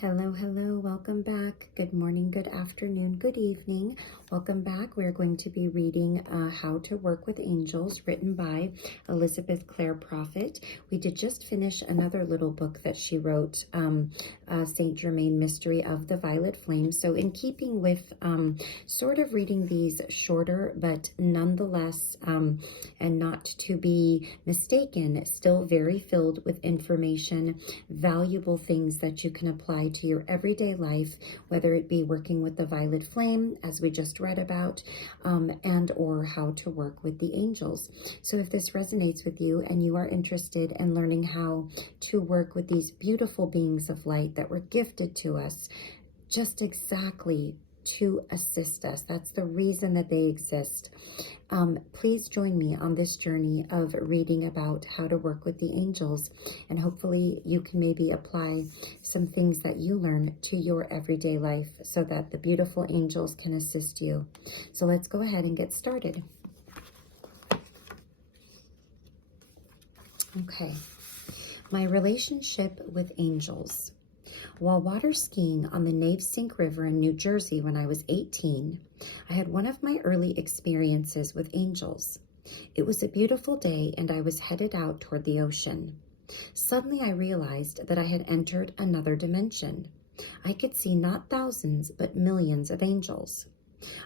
Hello, hello, welcome back. Good morning, good afternoon, good evening. Welcome back. We're going to be reading How to Work with Angels, written by Elizabeth Clare Prophet. We did just finish another little book that she wrote, Saint Germain Mystery of the Violet Flame. So in keeping with sort of reading these shorter, but nonetheless, and not to be mistaken, still very filled with information, valuable things that you can apply to your everyday life, whether it be working with the violet flame, as we just read about, and or how to work with the angels. So if this resonates with you and you are interested in learning how to work with these beautiful beings of light that were gifted to us just exactly to assist us, that's the reason that they exist. Please join me on this journey of reading about how to work with the angels, and hopefully you can maybe apply some things that you learn to your everyday life so that the beautiful angels can assist you. So let's go ahead and get started. Okay, my relationship with angels. While water skiing on the Navesink River in New Jersey when I was 18, I had one of my early experiences with angels. It was a beautiful day and I was headed out toward the ocean. Suddenly I realized that I had entered another dimension. I could see not thousands but millions of angels.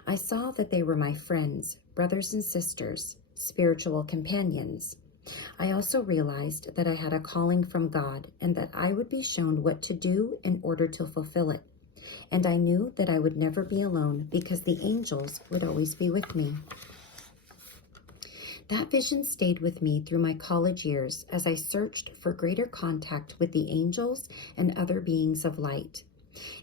I saw that they were my friends, brothers and sisters, spiritual companions. I also realized that I had a calling from God and that I would be shown what to do in order to fulfill it. And I knew that I would never be alone because the angels would always be with me. That vision stayed with me through my college years as I searched for greater contact with the angels and other beings of light.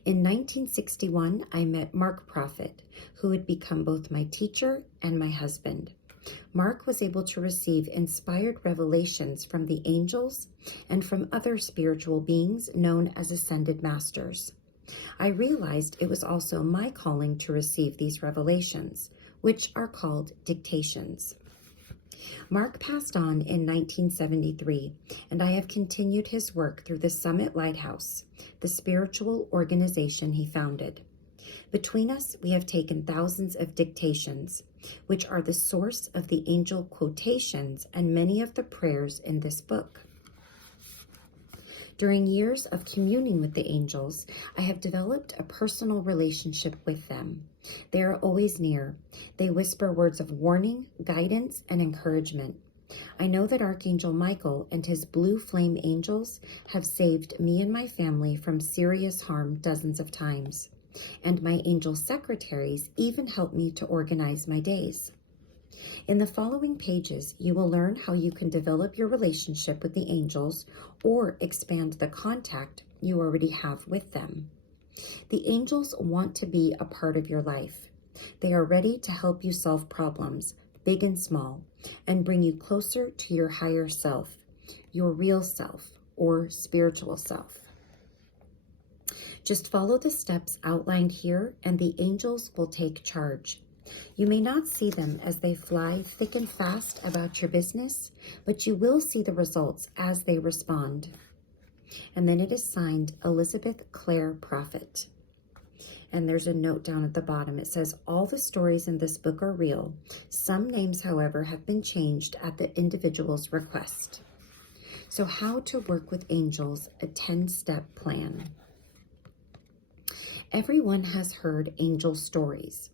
In 1961, I met Mark Prophet, who would become both my teacher and my husband. Mark was able to receive inspired revelations from the angels and from other spiritual beings known as ascended masters. I realized it was also my calling to receive these revelations, which are called dictations. Mark passed on in 1973, and I have continued his work through the Summit Lighthouse, the spiritual organization he founded. Between us, we have taken thousands of dictations, which are the source of the angel quotations and many of the prayers in this book. During years of communing with the angels, I have developed a personal relationship with them. They are always near. They whisper words of warning, guidance, and encouragement. I know that Archangel Michael and his blue flame angels have saved me and my family from serious harm dozens of times. And my angel secretaries even help me to organize my days. In the following pages, you will learn how you can develop your relationship with the angels or expand the contact you already have with them. The angels want to be a part of your life. They are ready to help you solve problems, big and small, and bring you closer to your higher self, your real self, or spiritual self. Just follow the steps outlined here and the angels will take charge. You may not see them as they fly thick and fast about your business, but you will see the results as they respond. And then it is signed Elizabeth Clare Prophet. And there's a note down at the bottom. It says, all the stories in this book are real. Some names, however, have been changed at the individual's request. So how to work with angels, a 10-step plan. Everyone has heard angel stories.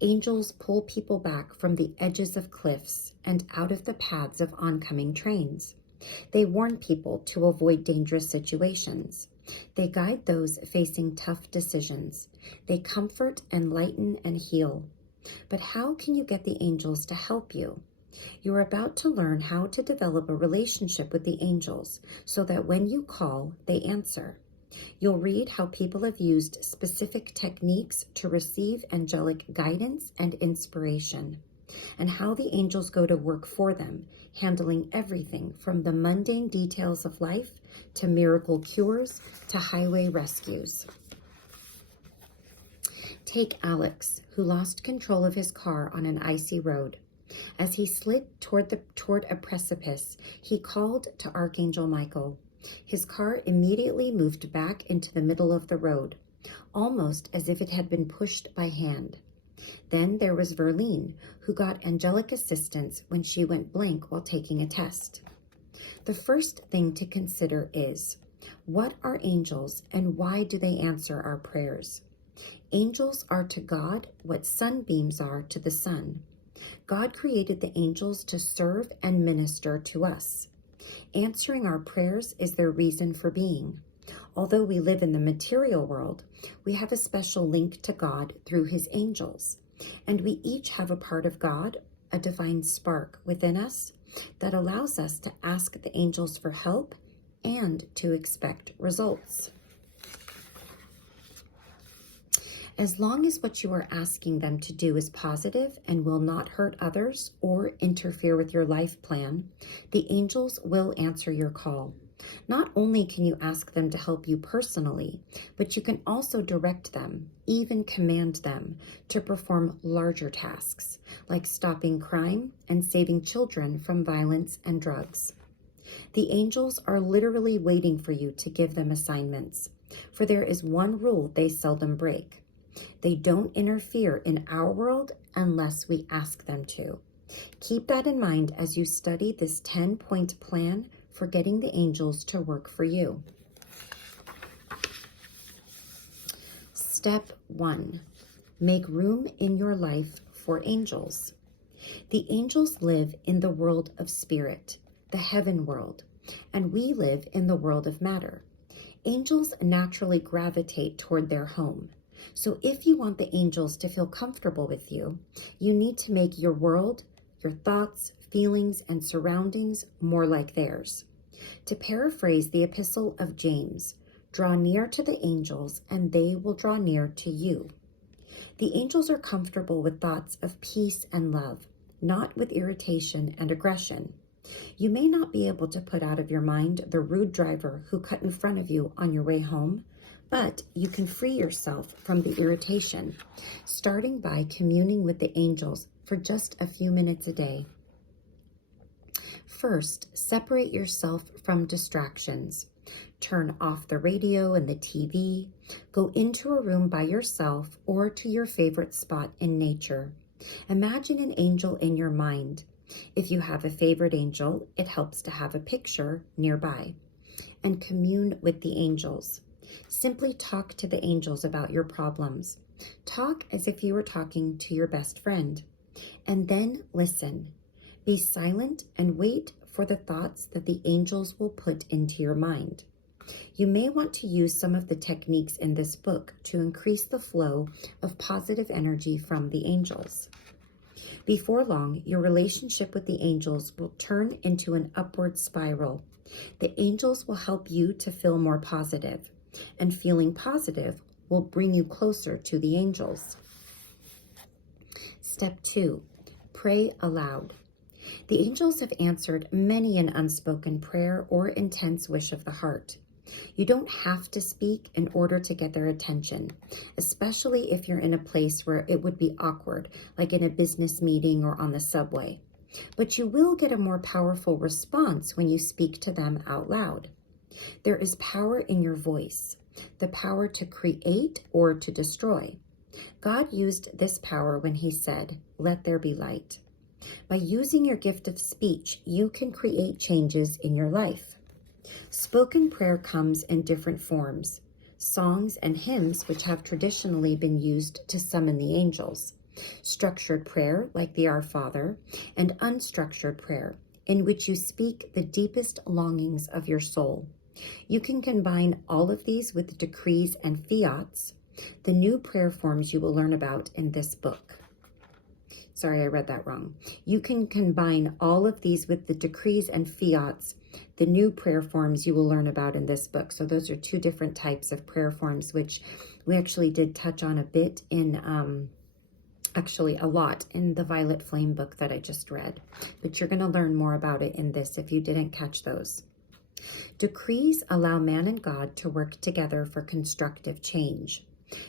Angels pull people back from the edges of cliffs and out of the paths of oncoming trains. They warn people to avoid dangerous situations. They guide those facing tough decisions. They comfort, enlighten, and heal. But how can you get the angels to help you? You're about to learn how to develop a relationship with the angels so that when you call, they answer. You'll read how people have used specific techniques to receive angelic guidance and inspiration, and how the angels go to work for them, handling everything from the mundane details of life to miracle cures to highway rescues. Take Alex, who lost control of his car on an icy road. As he slid toward a precipice, he called to Archangel Michael. His car immediately moved back into the middle of the road, almost as if it had been pushed by hand. Then there was Verlene, who got angelic assistance when she went blank while taking a test. The first thing to consider is, what are angels and why do they answer our prayers? Angels are to God what sunbeams are to the sun. God created the angels to serve and minister to us. Answering our prayers is their reason for being. Although we live in the material world, we have a special link to God through his angels. And we each have a part of God, a divine spark within us that allows us to ask the angels for help and to expect results. As long as what you are asking them to do is positive and will not hurt others or interfere with your life plan, the angels will answer your call. Not only can you ask them to help you personally, but you can also direct them, even command them, to perform larger tasks, like stopping crime and saving children from violence and drugs. The angels are literally waiting for you to give them assignments, for there is one rule they seldom break. They don't interfere in our world unless we ask them to. Keep that in mind as you study this 10-point plan for getting the angels to work for you. Step 1. Make room in your life for angels. The angels live in the world of spirit, the heaven world, and we live in the world of matter. Angels naturally gravitate toward their home. So if you want the angels to feel comfortable with you, you need to make your world, your thoughts, feelings, and surroundings more like theirs. To paraphrase the Epistle of James, draw near to the angels and they will draw near to you. The angels are comfortable with thoughts of peace and love, not with irritation and aggression. You may not be able to put out of your mind the rude driver who cut in front of you on your way home, but you can free yourself from the irritation, starting by communing with the angels for just a few minutes a day. First, separate yourself from distractions. Turn off the radio and the TV. Go into a room by yourself or to your favorite spot in nature. Imagine an angel in your mind. If you have a favorite angel, it helps to have a picture nearby. And commune with the angels. Simply talk to the angels about your problems. Talk as if you were talking to your best friend. And then listen. Be silent and wait for the thoughts that the angels will put into your mind. You may want to use some of the techniques in this book to increase the flow of positive energy from the angels. Before long, your relationship with the angels will turn into an upward spiral. The angels will help you to feel more positive, and feeling positive will bring you closer to the angels. Step 2, pray aloud. The angels have answered many an unspoken prayer or intense wish of the heart. You don't have to speak in order to get their attention, especially if you're in a place where it would be awkward, like in a business meeting or on the subway. But you will get a more powerful response when you speak to them out loud. There is power in your voice, the power to create or to destroy. God used this power when he said, "Let there be light." By using your gift of speech, you can create changes in your life. Spoken prayer comes in different forms. Songs and hymns, which have traditionally been used to summon the angels. Structured prayer, like the Our Father, and unstructured prayer, in which you speak the deepest longings of your soul. You can combine all of these with decrees and fiats, the new prayer forms you will learn about in this book. Sorry, I read that wrong. You can combine all of these with the decrees and fiats, the new prayer forms you will learn about in this book. So those are two different types of prayer forms, which we actually did touch on a bit in, actually a lot in the Violet Flame book that I just read. But you're going to learn more about it in this if you didn't catch those. Decrees allow man and God to work together for constructive change.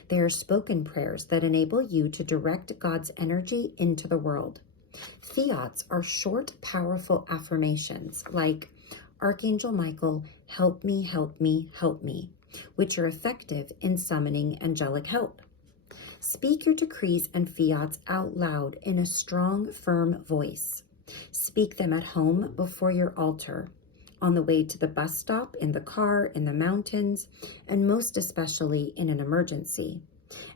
They are spoken prayers that enable you to direct God's energy into the world. Fiats are short, powerful affirmations like, Archangel Michael, help me, help me, help me, which are effective in summoning angelic help. Speak your decrees and fiats out loud in a strong, firm voice. Speak them at home before your altar, on the way to the bus stop, in the car, in the mountains, and most especially in an emergency.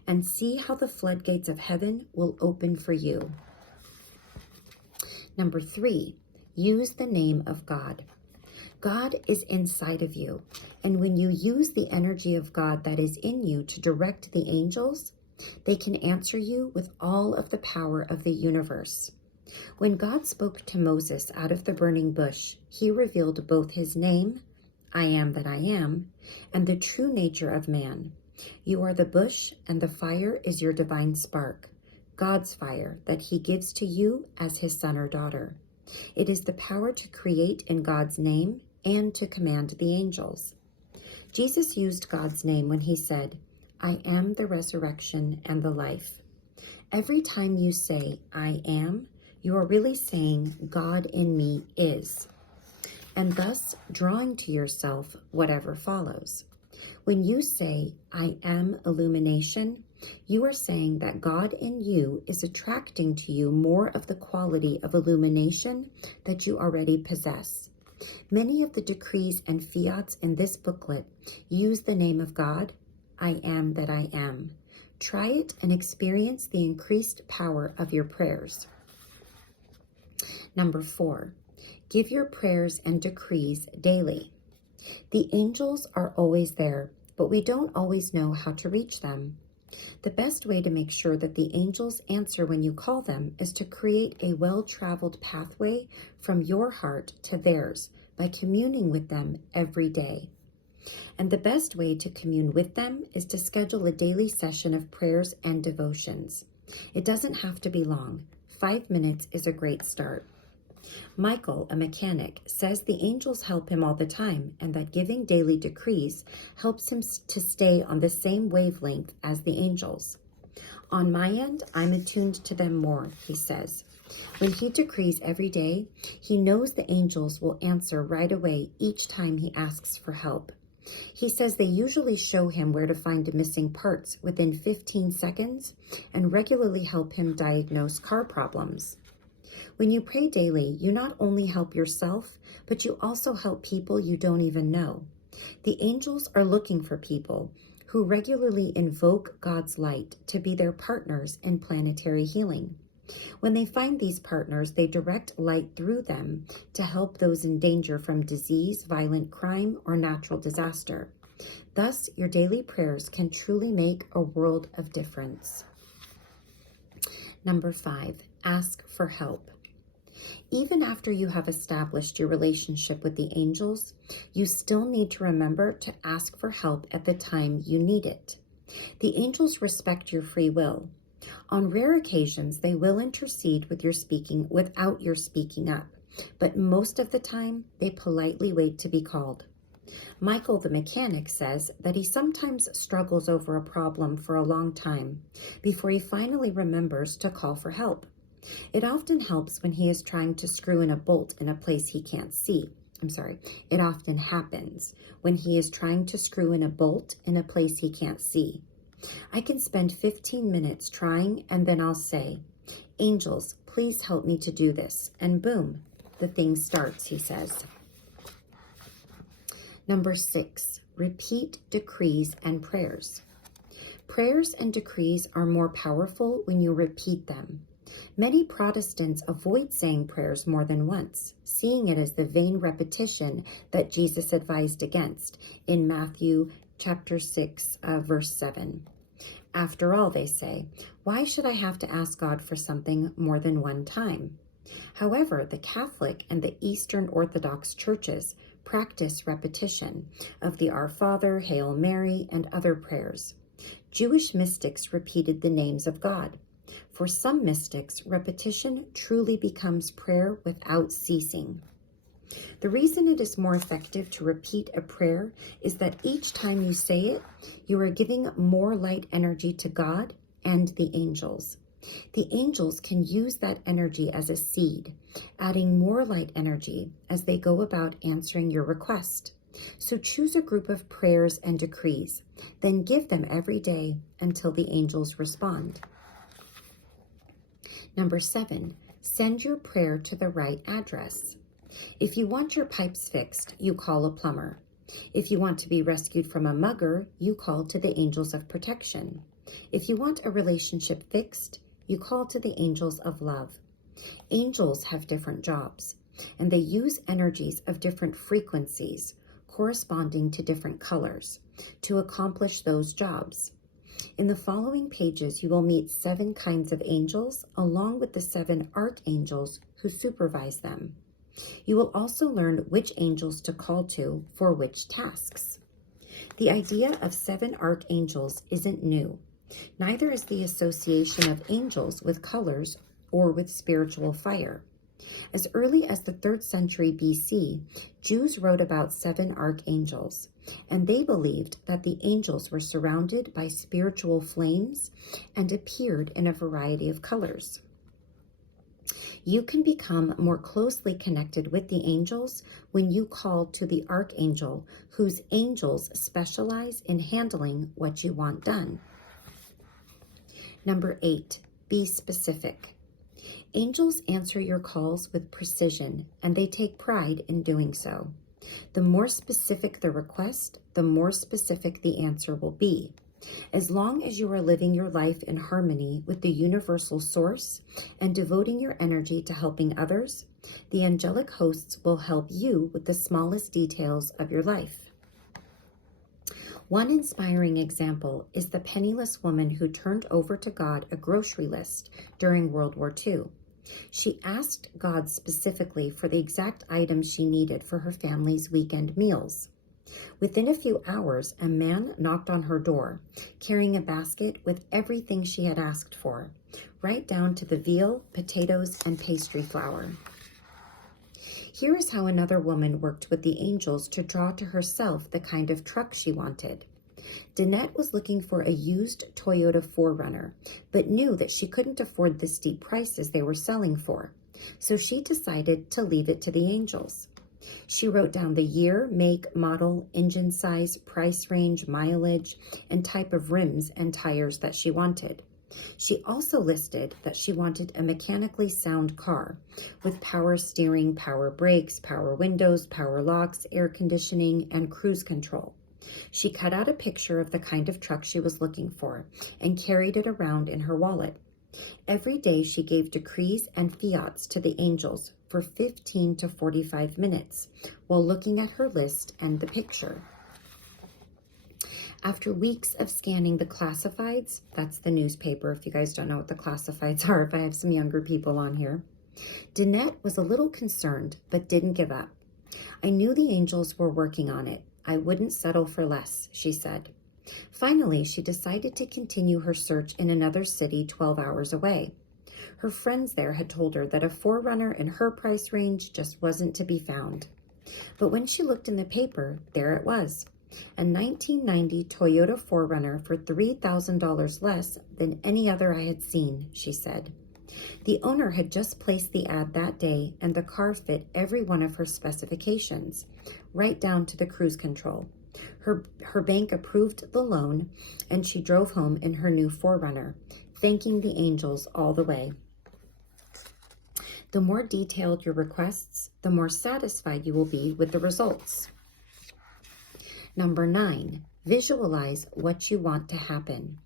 And see how the floodgates of heaven will open for you. Number 3, use the name of God. God is inside of you, and when you use the energy of God that is in you to direct the angels, they can answer you with all of the power of the universe. When God spoke to Moses out of the burning bush, he revealed both his name, I am that I am, and the true nature of man. You are the bush, and the fire is your divine spark, God's fire that he gives to you as his son or daughter. It is the power to create in God's name and to command the angels. Jesus used God's name when he said, I am the resurrection and the life. Every time you say, I am, you are really saying, God in me is, and thus drawing to yourself whatever follows. When you say, I am illumination, you are saying that God in you is attracting to you more of the quality of illumination that you already possess. Many of the decrees and fiats in this booklet use the name of God, I am that I am. Try it and experience the increased power of your prayers. Number 4, give your prayers and decrees daily. The angels are always there, but we don't always know how to reach them. The best way to make sure that the angels answer when you call them is to create a well-traveled pathway from your heart to theirs by communing with them every day. And the best way to commune with them is to schedule a daily session of prayers and devotions. It doesn't have to be long. 5 minutes is a great start. Michael, a mechanic, says the angels help him all the time and that giving daily decrees helps him to stay on the same wavelength as the angels. On my end, I'm attuned to them more, he says. When he decrees every day, he knows the angels will answer right away each time he asks for help. He says they usually show him where to find missing parts within 15 seconds and regularly help him diagnose car problems. When you pray daily, you not only help yourself, but you also help people you don't even know. The angels are looking for people who regularly invoke God's light to be their partners in planetary healing. When they find these partners, they direct light through them to help those in danger from disease, violent crime, or natural disaster. Thus, your daily prayers can truly make a world of difference. Number 5, ask for help. Even after you have established your relationship with the angels, you still need to remember to ask for help at the time you need it. The angels respect your free will. On rare occasions, they will intercede with your speaking without your speaking up, but most of the time, they politely wait to be called. Michael, the mechanic, says that he sometimes struggles over a problem for a long time before he finally remembers to call for help. It often helps when he is trying to screw in a bolt in a place he can't see. It often happens when he is trying to screw in a bolt in a place he can't see. I can spend 15 minutes trying, and then I'll say, angels, please help me to do this. And boom, the thing starts, he says. Number 6, repeat decrees and prayers. Prayers and decrees are more powerful when you repeat them. Many Protestants avoid saying prayers more than once, seeing it as the vain repetition that Jesus advised against in Matthew chapter 6, verse 7. After all, they say, why should I have to ask God for something more than one time? However, the Catholic and the Eastern Orthodox churches practice repetition of the Our Father, Hail Mary, and other prayers. Jewish mystics repeated the names of God. For some mystics, repetition truly becomes prayer without ceasing. The reason it is more effective to repeat a prayer is that each time you say it, you are giving more light energy to God and the angels. The angels can use that energy as a seed, adding more light energy as they go about answering your request. So choose a group of prayers and decrees, then give them every day until the angels respond. Number 7, send your prayer to the right address. If you want your pipes fixed, you call a plumber. If you want to be rescued from a mugger, you call to the angels of protection. If you want a relationship fixed, you call to the angels of love. Angels have different jobs, and they use energies of different frequencies, corresponding to different colors, to accomplish those jobs. In the following pages, you will meet 7 kinds of angels, along with the 7 archangels who supervise them. You will also learn which angels to call to for which tasks. The idea of 7 archangels isn't new. Neither is the association of angels with colors or with spiritual fire. As early as the 3rd century BC, Jews wrote about 7 archangels, and they believed that the angels were surrounded by spiritual flames and appeared in a variety of colors. You can become more closely connected with the angels when you call to the archangel, whose angels specialize in handling what you want done. Number 8, be specific. Angels answer your calls with precision, and they take pride in doing so. The more specific the request, the more specific the answer will be. As long as you are living your life in harmony with the universal source and devoting your energy to helping others, the angelic hosts will help you with the smallest details of your life. One inspiring example is the penniless woman who turned over to God a grocery list during World War II. She asked God specifically for the exact items she needed for her family's weekend meals. Within a few hours, a man knocked on her door, carrying a basket with everything she had asked for, right down to the veal, potatoes, and pastry flour. Here is how another woman worked with the angels to draw to herself the kind of truck she wanted. Danette was looking for a used Toyota 4Runner, but knew that she couldn't afford the steep prices they were selling for, so she decided to leave it to the angels. She wrote down the year, make, model, engine size, price range, mileage, and type of rims and tires that she wanted. She also listed that she wanted a mechanically sound car with power steering, power brakes, power windows, power locks, air conditioning, and cruise control. She cut out a picture of the kind of truck she was looking for and carried it around in her wallet. Every day she gave decrees and fiats to the angels for 15 to 45 minutes while looking at her list and the picture. After weeks of scanning the classifieds, that's the newspaper if you guys don't know what the classifieds are, if I have some younger people on here, Danette was a little concerned but didn't give up. I knew the angels were working on it. I wouldn't settle for less, she said. Finally, she decided to continue her search in another city 12 hours away. Her friends there had told her that a 4Runner in her price range just wasn't to be found. But when she looked in the paper, there it was. A 1990 Toyota 4Runner for $3,000 less than any other I had seen, she said. The owner had just placed the ad that day, and the car fit every one of her specifications, right down to the cruise control. Her bank approved the loan, and she drove home in her new 4Runner, thanking the angels all the way. The more detailed your requests, the more satisfied you will be with the results. Number 9, visualize what you want to happen.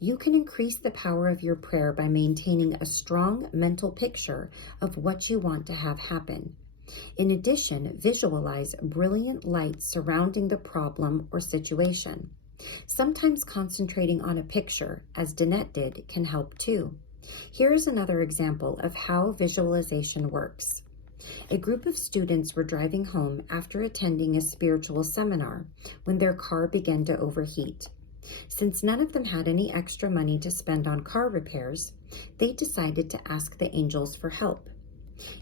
You can increase the power of your prayer by maintaining a strong mental picture of what you want to have happen. In addition, visualize brilliant light surrounding the problem or situation. Sometimes concentrating on a picture, as Danette did, can help too. Here is another example of how visualization works. A group of students were driving home after attending a spiritual seminar when their car began to overheat. Since none of them had any extra money to spend on car repairs, they decided to ask the angels for help.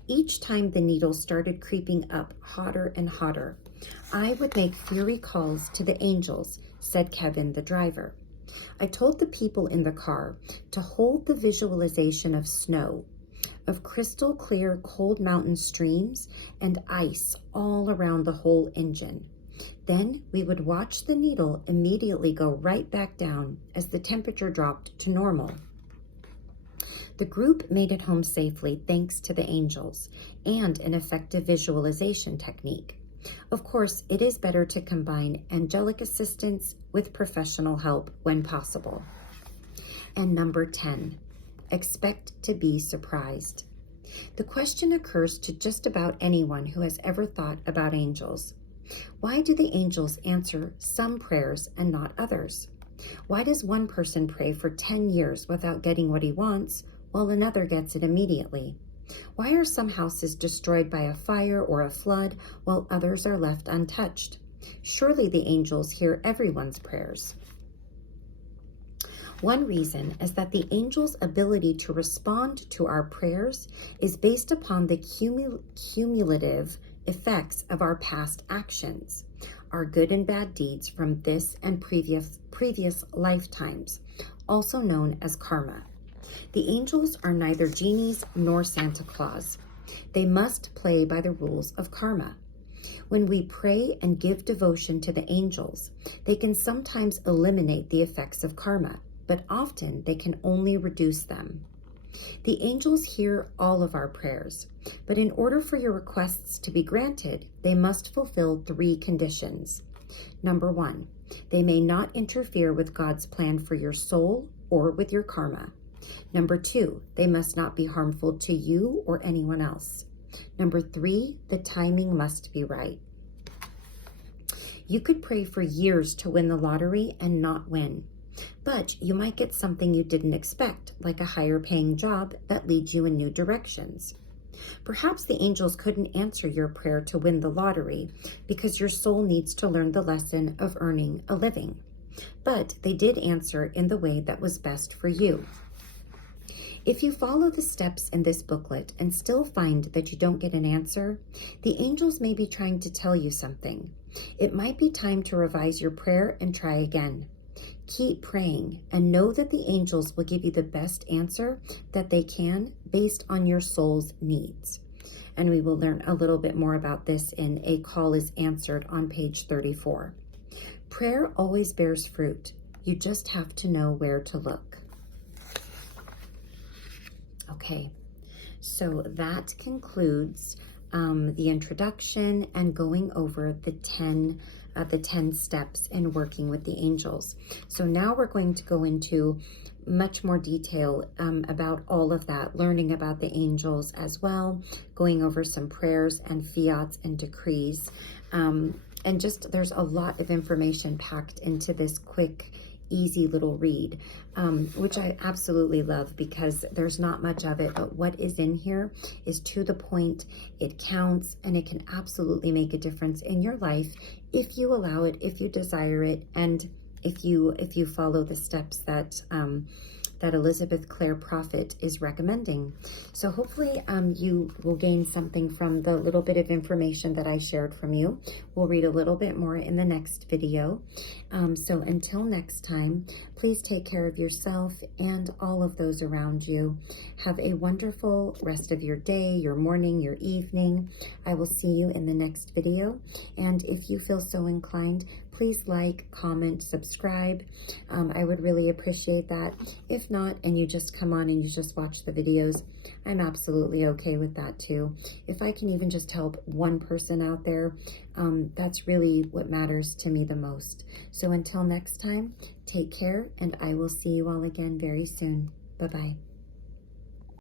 Each time the needle started creeping up hotter and hotter, I would make fury calls to the angels, said Kevin, the driver. I told the people in the car to hold the visualization of snow, of crystal clear cold mountain streams and ice all around the whole engine. Then we would watch the needle immediately go right back down as the temperature dropped to normal. The group made it home safely thanks to the angels and an effective visualization technique. Of course, it is better to combine angelic assistance with professional help when possible. And number 10, expect to be surprised. The question occurs to just about anyone who has ever thought about angels. Why do the angels answer some prayers and not others? Why does one person pray for 10 years without getting what he wants, while another gets it immediately? Why are some houses destroyed by a fire or a flood, while others are left untouched? Surely the angels hear everyone's prayers. One reason is that the angels' ability to respond to our prayers is based upon the cumulative effects of our past actions, our good and bad deeds from this and previous lifetimes, also known as karma. The angels are neither genies nor Santa Claus. They must play by the rules of karma. When we pray and give devotion to the angels, they can sometimes eliminate the effects of karma, but often they can only reduce them. The angels hear all of our prayers, but in order for your requests to be granted, they must fulfill 3 conditions. Number 1, they may not interfere with God's plan for your soul or with your karma. Number 2, they must not be harmful to you or anyone else. Number 3, the timing must be right. You could pray for years to win the lottery and not win, but you might get something you didn't expect, like a higher paying job that leads you in new directions. Perhaps the angels couldn't answer your prayer to win the lottery because your soul needs to learn the lesson of earning a living, but they did answer in the way that was best for you. If you follow the steps in this booklet and still find that you don't get an answer, the angels may be trying to tell you something. It might be time to revise your prayer and try again. Keep praying and know that the angels will give you the best answer that they can based on your soul's needs. And we will learn a little bit more about this in A Call is Answered on page 34. Prayer always bears fruit. You just have to know where to look. Okay, so that concludes the introduction and going over the 10 steps in working with the angels. So now we're going to go into much more detail about all of that, learning about the angels as well, going over some prayers and fiats and decrees. And just there's a lot of information packed into this quick, easy little read, which I absolutely love because there's not much of it, but what is in here is to the point, it counts, and it can absolutely make a difference in your life if you allow it, if you desire it, and if you follow the steps that that Elizabeth Clare Prophet is recommending. So hopefully you will gain something from the little bit of information that I shared from you. We'll read a little bit more in the next video. So until next time, please take care of yourself and all of those around you. Have a wonderful rest of your day, your morning, your evening. I will see you in the next video. And if you feel so inclined, please like, comment, subscribe. I would really appreciate that. If not, and you just come on and you just watch the videos, I'm absolutely okay with that too. If I can even just help one person out there, that's really what matters to me the most. So until next time, take care, and I will see you all again very soon. Bye-bye.